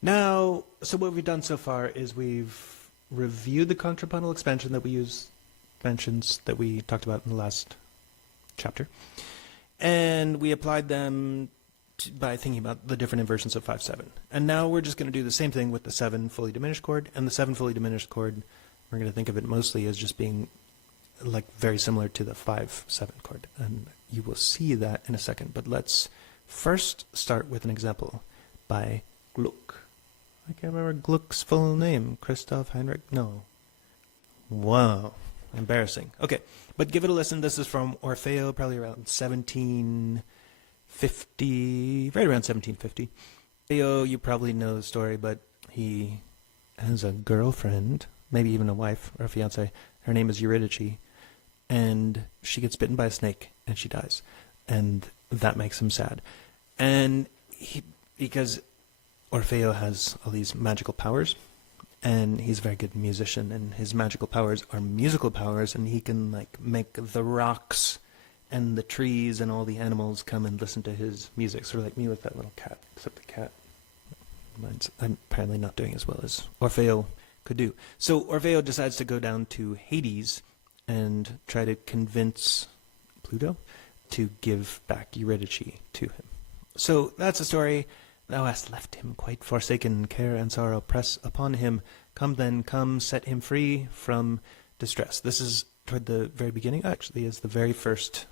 Now, so what we've done so far is we've reviewed the contrapuntal expansions that we talked about in the last chapter, and we applied them by thinking about the different inversions of 5/7. And now we're just going to do the same thing with the 7 fully diminished chord, and the 7 fully diminished chord, we're going to think of it mostly as just being like very similar to the 5/7 chord, and you will see that in a second. But let's first start with an example by Gluck. I can't remember Gluck's full name. Christoph Heinrich? No. Wow. Embarrassing. Okay, but give it a listen. This is from Orfeo, probably around 1750, right around 1750. Orfeo, you probably know the story, but he has a girlfriend, maybe even a wife or a fiance. Her name is Eurydice, and she gets bitten by a snake, and she dies. And that makes him sad. And because Orfeo has all these magical powers, and he's a very good musician, and his magical powers are musical powers, and he can like make the rocks and the trees and all the animals come and listen to his music, sort of like me with that little cat, except the cat, I'm apparently not doing as well as Orfeo could do. So Orfeo decides to go down to Hades and try to convince Pluto to give back Eurydice to him. So that's the story. Thou hast left him quite forsaken, care and sorrow press upon him. Come then, come, set him free from distress. This is toward the very beginning, actually, is the very first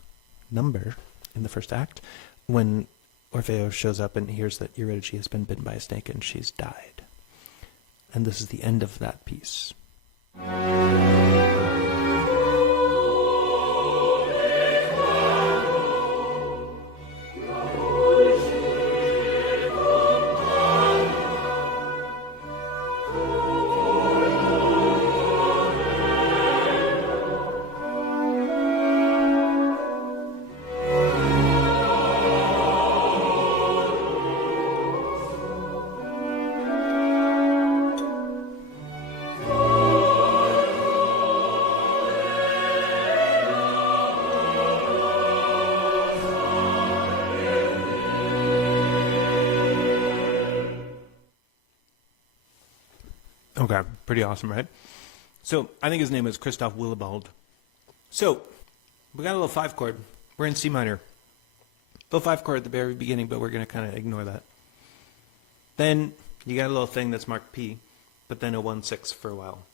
number in the first act, when Orfeo shows up and hears that Eurydice has been bitten by a snake and she's died. And this is the end of that piece. Okay, pretty awesome, right? So, I think his name is Christoph Willibald. So, we got a little 5 chord. We're in C minor. Little 5 chord at the very beginning, but we're going to kind of ignore that. Then, you got a little thing that's marked P, but then a 1/6 for a while.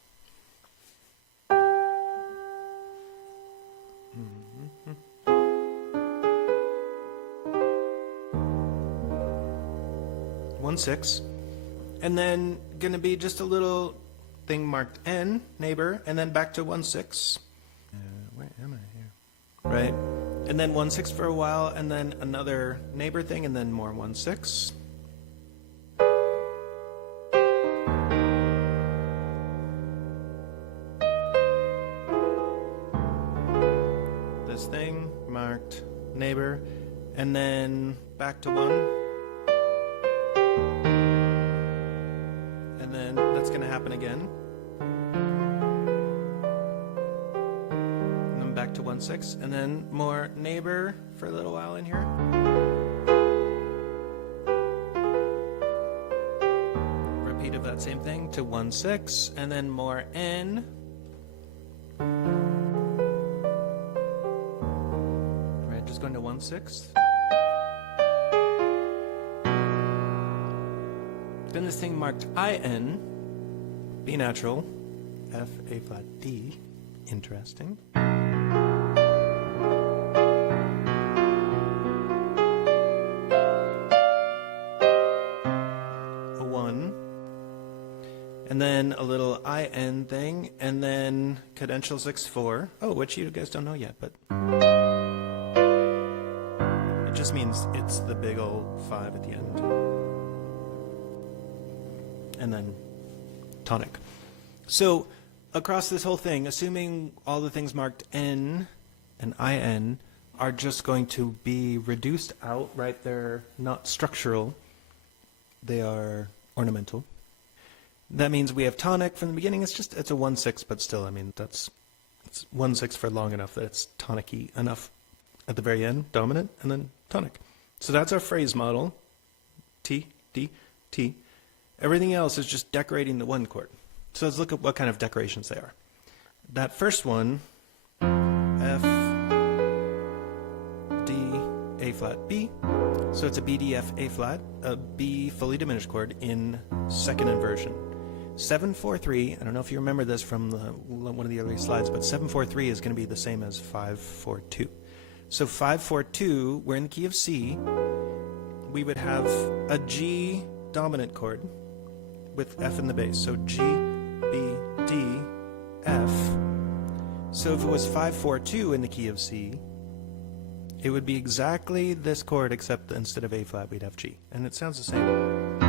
One 6. And then going to be just a little thing marked N, neighbor, and then back to 1/6. Where am I here? Right. And then 1/6 for a while, and then another neighbor thing, and then more 1/6. This thing marked neighbor, and then back to 1. Then that's going to happen again. And then back to 1/6, and then more neighbor for a little while in here. Repeat of that same thing to 1/6, and then more N. Right, just going to 1/6. Then this thing marked IN, B natural, F, A flat, D, interesting. A 1, and then a little IN thing, and then cadential 6/4. Oh, which you guys don't know yet, but it just means it's the big old 5 at the end. And then tonic. So across this whole thing, assuming all the things marked N and IN are just going to be reduced out, right? They're not structural. They are ornamental. That means we have tonic from the beginning. It's a 1/6, but still, I mean, it's 1/6 for long enough that it's tonic-y enough at the very end, dominant, and then tonic. So that's our phrase model. T, D, T. Everything else is just decorating the one chord. So let's look at what kind of decorations they are. That first one, F, D, A flat, B. So it's a B, D, F, A flat, a B fully diminished chord in second inversion. 7-4-3, I don't know if you remember this from one of the earlier slides, but 7-4-3 is going to be the same as 5-4-2. So 5-4-2, we're in the key of C. We would have a G dominant chord with F in the bass. So G, B, D, F. So if it was 5-4-2 in the key of C, it would be exactly this chord, except instead of A flat, we'd have G. And it sounds the same.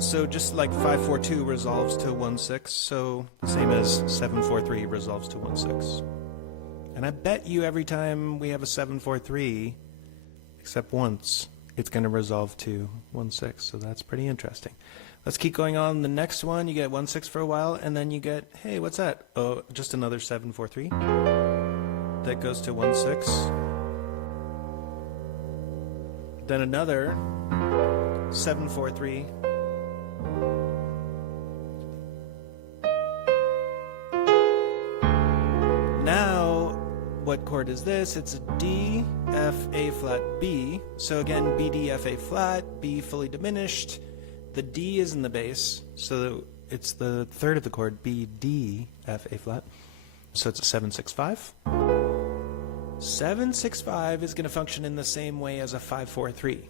So just like 5-4-2 resolves to 1-6, so the same as 7-4-3 resolves to 1-6. And I bet you every time we have a 7-4-3, except once, it's going to resolve to 1-6. So that's pretty interesting. Let's keep going on. The next one, you get 1-6 for a while, and then you get, hey, what's that? Oh, just another 7-4-3. That goes to 1-6. Then another 7-4-3. Now, what chord is this? It's a D, F, A flat, B. So again, B, D, F, A flat, B fully diminished. The D is in the bass, so it's the third of the chord, B, D, F, A flat. So it's a 7-6-5. 7-6-5 is going to function in the same way as a 5-4-3.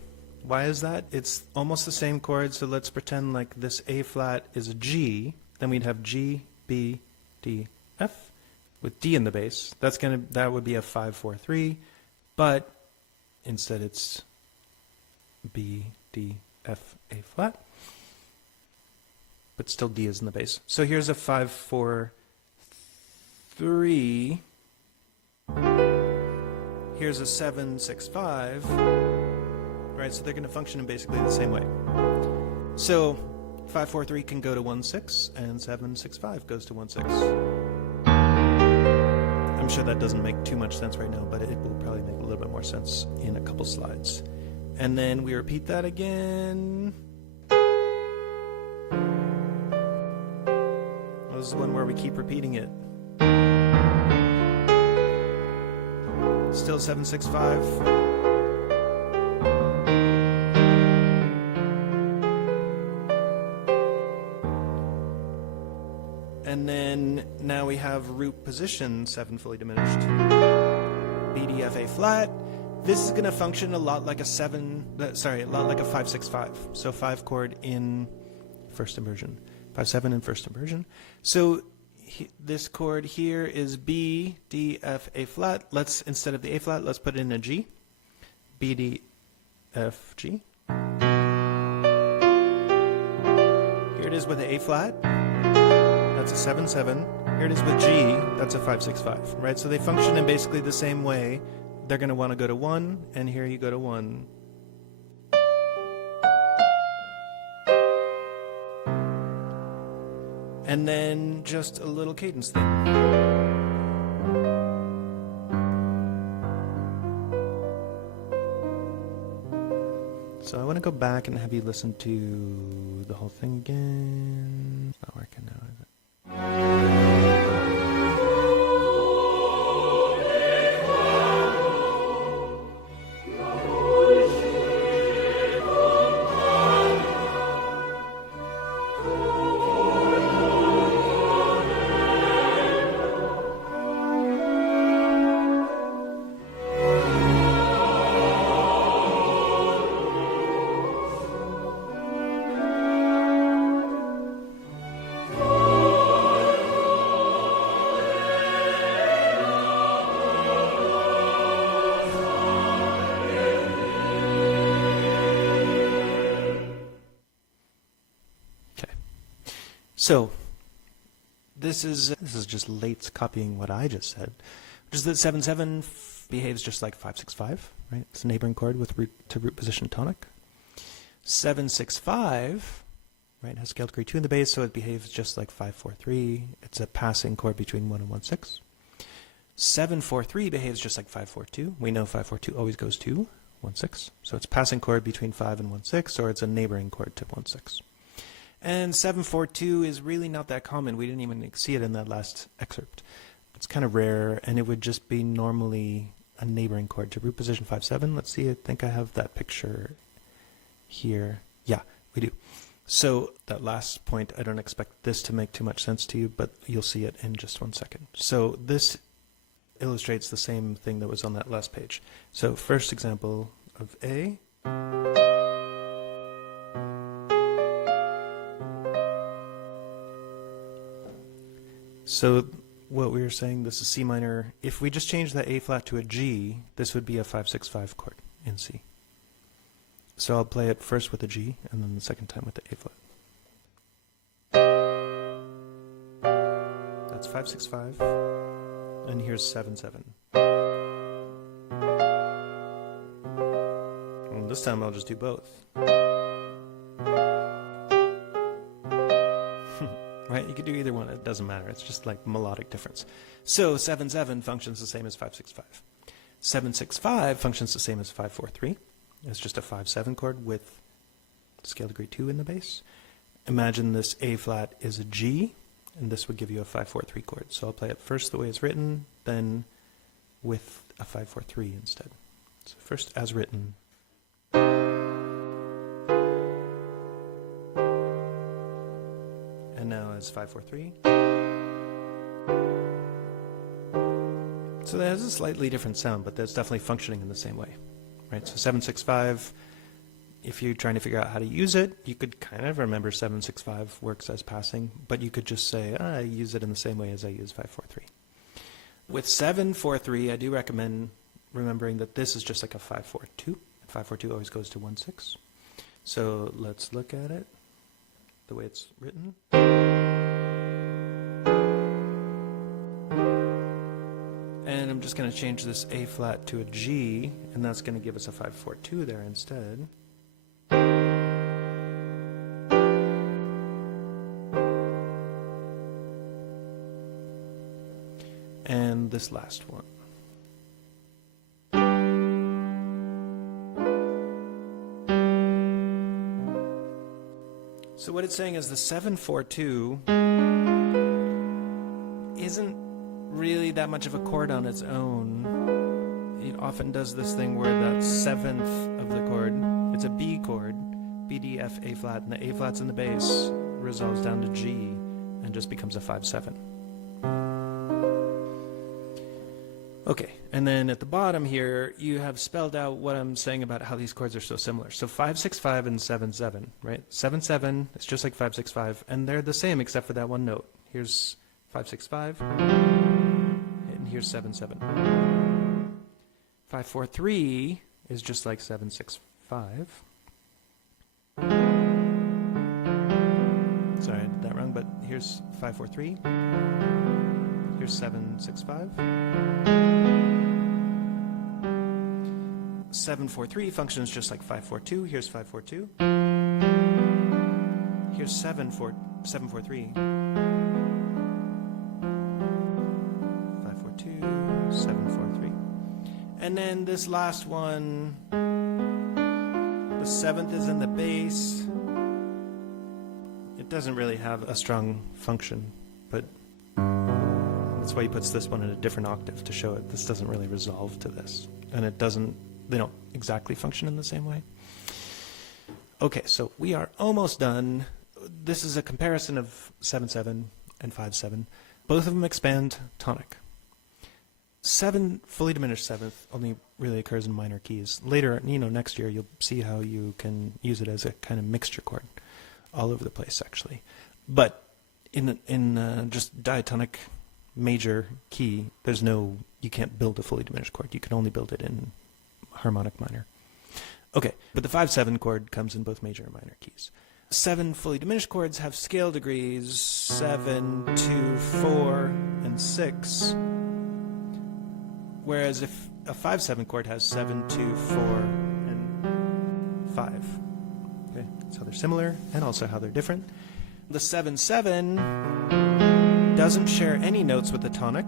Why is that? It's almost the same chord, so let's pretend like this A flat is a G. Then we'd have G, B, D, F with D in the bass. That would be a 5-4-3, but instead it's B, D, F, A flat. But still D is in the bass. So here's a 5-4-3. Here's a 7-6-5. Right, so they're going to function in basically the same way. So 5-4-3 can go to 1-6, and 7-6-5 goes to 1-6. I'm sure that doesn't make too much sense right now, but it will probably make a little bit more sense in a couple slides. And then we repeat that again. This is one where we keep repeating it. Still 7-6-5. And then now we have root position 7 fully diminished. B, D, F, A flat. This is going to function a lot like a 5-6-5. So 5 chord in first inversion. 5-7 in first inversion. So this chord here is B, D, F, A flat. Let's, instead of the A flat, let's put in a G. B, D, F, G. Here it is with the A flat. That's a 7-7. Here it is with G. That's a 5-6-5. Right? So they function in basically the same way. They're going to want to go to 1, and here you go to 1. And then just a little cadence thing. So I want to go back and have you listen to the whole thing again. It's not working now, is it? So this is just Late's copying what I just said, which is that 7-7 behaves just like 5-6-5, right? It's a neighboring chord with root to root position tonic. 7-6-5, right, has scale degree 2 in the bass, so it behaves just like 5-4-3. It's a passing chord between 1 and 1-6. 7-4-3 behaves just like 5-4-2. We know 5-4-2 always goes to 1/6. So it's passing chord between 5 and 1/6, or it's a neighboring chord to 1/6. And 7/4/2 is really not that common. We didn't even see it in that last excerpt. It's kind of rare, and it would just be normally a neighboring chord to root position 5/7. Let's see, I think I have that picture here. Yeah, we do. So that last point, I don't expect this to make too much sense to you, but you'll see it in just 1 second. So this illustrates the same thing that was on that last page. So first example of A. So what we were saying, this is C minor. If we just change that A flat to a G, this would be a 5/6/5 chord in C. So I'll play it first with a G, and then the second time with the A flat. That's 5/6/5, and here's 7/7. And this time I'll just do both. Right? You could do either one. It doesn't matter. It's just like melodic difference. So 7/7 functions the same as 5/6/5. 7/6/5 functions the same as 5/4/3. It's just a 5/7 chord with scale degree 2 in the bass. Imagine this A flat is a G, and this would give you a 5/4/3 chord. So I'll play it first the way it's written, then with a 5/4/3 instead. So first as written. And now as 5/4/3. So that has a slightly different sound, but that's definitely functioning in the same way. Right? So 7/6/5, if you're trying to figure out how to use it, you could kind of remember 7/6/5 works as passing, but you could just say, I use it in the same way as I use 5/4/3. With 7/4/3, I do recommend remembering that this is just like a 5/4/2. 5/4/2 always goes to 1/6. So let's look at it the way it's written. And I'm just going to change this A flat to a G, and that's going to give us a 5/4/2 there instead. And this last one. So what it's saying is the 7/4/2 isn't really that much of a chord on its own. It often does this thing where that seventh of the chord, it's a B chord, B, D, F, A flat, and the A flat's in the bass, resolves down to G, and just becomes a 5/7. Okay, and then at the bottom here, you have spelled out what I'm saying about how these chords are so similar. So 5/6/5 and 7/7, right? 7/7, it's just like 5/6/5, and they're the same except for that one note. Here's 5/6/5, and here's 7/7. 5/4/3 is just like 7/6/5. Sorry, I did that wrong, but here's 5/4/3. Here's 7/6/5. 7/4/3 functions just like 5/4/2. Here's 5/4/2. Here's 7/4/3. 5/4/2, 7/4/3. And then this last one, the seventh is in the bass. It doesn't really have a strong function, but that's why he puts this one in a different octave to show it. This doesn't really resolve to this. And it doesn't, they don't exactly function in the same way. Okay, so we are almost done. This is a comparison of 7/7 and 5/7. Both of them expand tonic. 7 fully diminished seventh only really occurs in minor keys. Later, next year, you'll see how you can use it as a kind of mixture chord all over the place, actually. But in just diatonic major key, you can't build a fully diminished chord. You can only build it in harmonic minor. Okay, but the 5/7 chord comes in both major and minor keys. 7 fully diminished chords have scale degrees 7, 2, 4, and 6. Whereas if a 5/7 chord has 7, 2, 4, and 5. Okay, so they're similar and also how they're different. The 7/7 doesn't share any notes with the tonic,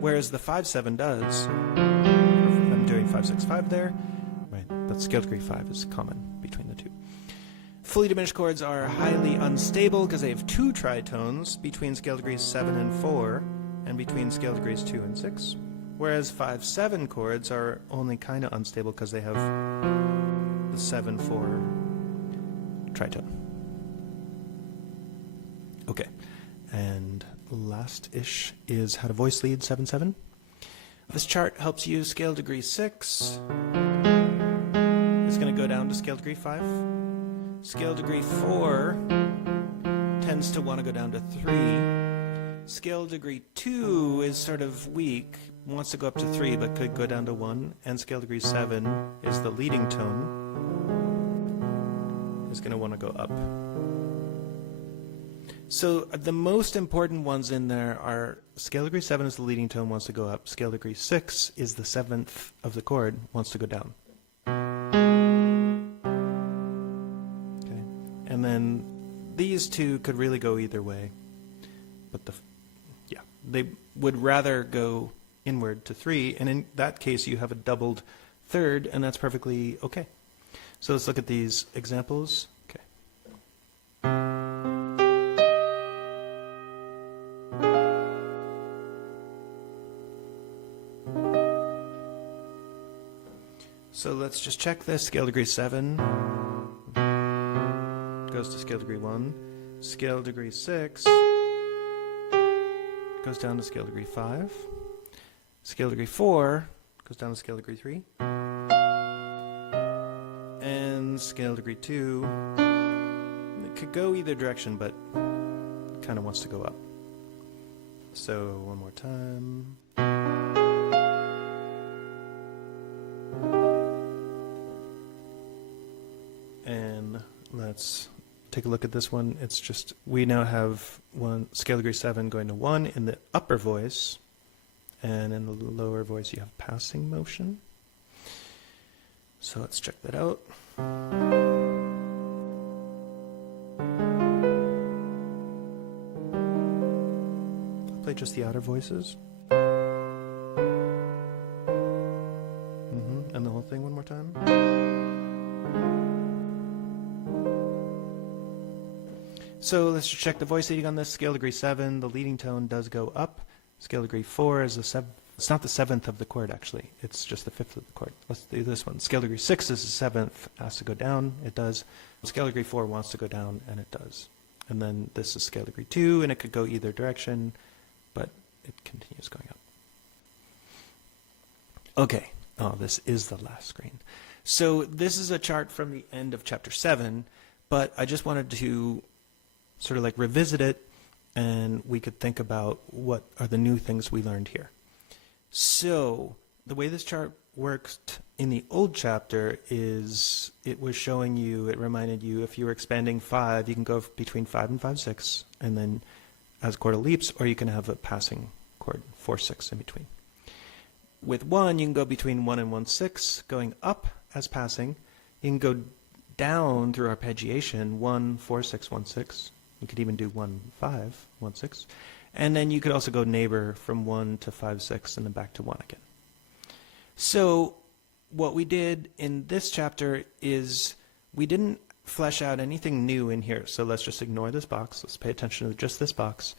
whereas the 5/7 does. I'm doing doing 5, 6, 5 there, right? But scale degree 5 is common between the two. Fully diminished chords are highly unstable because they have two tritones between scale degrees 7 and 4 and between scale degrees 2 and 6. Whereas 5/7 chords are only kind of unstable because they have the 7/4 tritone. Okay, and last-ish is how to voice lead 7/7. This chart helps you scale degree 6. It's going to go down to scale degree 5. Scale degree 4 tends to want to go down to 3. Scale degree 2 is sort of weak, wants to go up to 3 but could go down to 1. And scale degree 7 is the leading tone, is going to want to go up. So the most important ones in there are scale degree 7 is the leading tone, wants to go up. Scale degree 6 is the 7th of the chord, wants to go down. Okay. And then these two could really go either way. But they would rather go inward to 3, and in that case you have a doubled third, and that's perfectly okay. So let's look at these examples. Okay. So let's just check this. Scale degree 7 goes to scale degree 1. Scale degree 6 goes down to scale degree 5. Scale degree 4 goes down to scale degree 3. And scale degree 2, it could go either direction, but it kind of wants to go up. So one more time. And let's take a look at this one. It's just, we now have one scale degree 7 going to 1 in the upper voice, and in the lower voice you have passing motion. So let's check that out. I'll play just the outer voices. And the whole thing one more time. So let's just check the voice leading on this. Scale degree 7, the leading tone does go up. Scale degree 4 is the it's not the 7th of the chord, actually. It's just the 5th of the chord. Let's do this one. Scale degree 6 is the 7th, has to go down. It does. Scale degree 4 wants to go down, and it does. And then this is scale degree 2, and it could go either direction, but it continues going up. Okay. Oh, this is the last screen. So this is a chart from the end of chapter 7, but I just wanted to sort of like revisit it, and we could think about what are the new things we learned here. So the way this chart worked in the old chapter is it was showing you, it reminded you if you were expanding 5, you can go between 5 and 5/6, and then as chordal leaps, or you can have a passing chord 4/6 in between. With 1, you can go between 1 and 1/6, going up as passing. You can go down through arpeggiation, 1, 4/6, 1/6. You could even do 1, 5, 1/6. And then you could also go neighbor from 1 to 5/6 and then back to 1 again. So what we did in this chapter is we didn't flesh out anything new in here. So let's just ignore this box. Let's pay attention to just this box.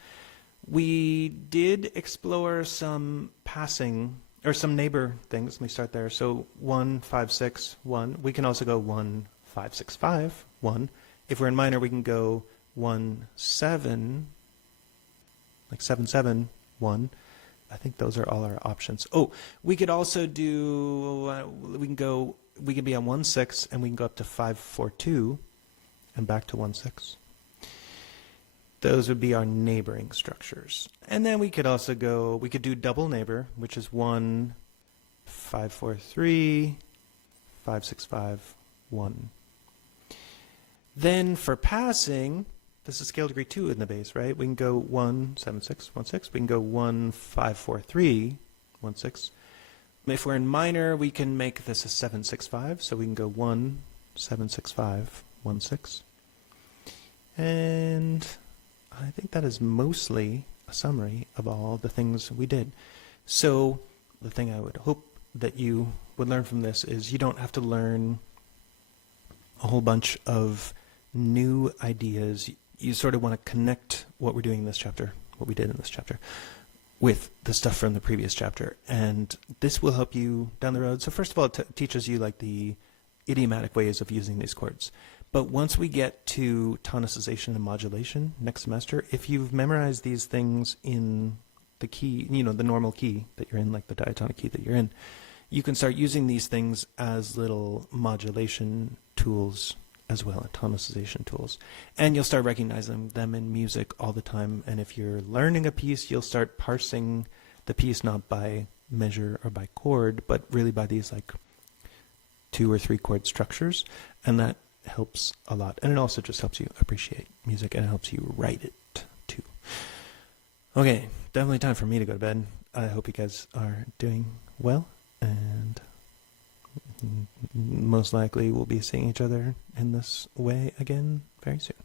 We did explore some passing or some neighbor things. Let me start there. So 1, 5/6, 1. We can also go 1, 5/6, 5, 1. If we're in minor, we can go 1, 7, like 7/7, 1. I think those are all our options. Oh, we could also do, we can be on 1/6 and we can go up to 5/4/2 and back to 1/6. Those would be our neighboring structures. And then we could also go, we could do double neighbor, which is 1, 5/4/3, 5/6/5, 1. Then for passing, this is scale degree 2 in the bass, right? We can go 1, 7/6, 1/6. We can go 1, 5/4/3, 1/6. If we're in minor, we can make this a 7/6/5. So we can go 1, 7/6/5, 1/6. And I think that is mostly a summary of all the things we did. So the thing I would hope that you would learn from this is you don't have to learn a whole bunch of new ideas. You sort of want to connect what we're doing in this chapter, what we did in this chapter, with the stuff from the previous chapter. And this will help you down the road. So first of all, it teaches you like the idiomatic ways of using these chords. But once we get to tonicization and modulation next semester, if you've memorized these things in the key, you know, the normal key that you're in, like the diatonic key that you're in, you can start using these things as little modulation tools as well, and tonicization tools. And you'll start recognizing them in music all the time. And if you're learning a piece, you'll start parsing the piece not by measure or by chord, but really by these like 2 or 3 chord structures. And that helps a lot. And it also just helps you appreciate music, and it helps you write it too. Okay, definitely time for me to go to bed. I hope you guys are doing well, and most likely we'll be seeing each other in this way again very soon.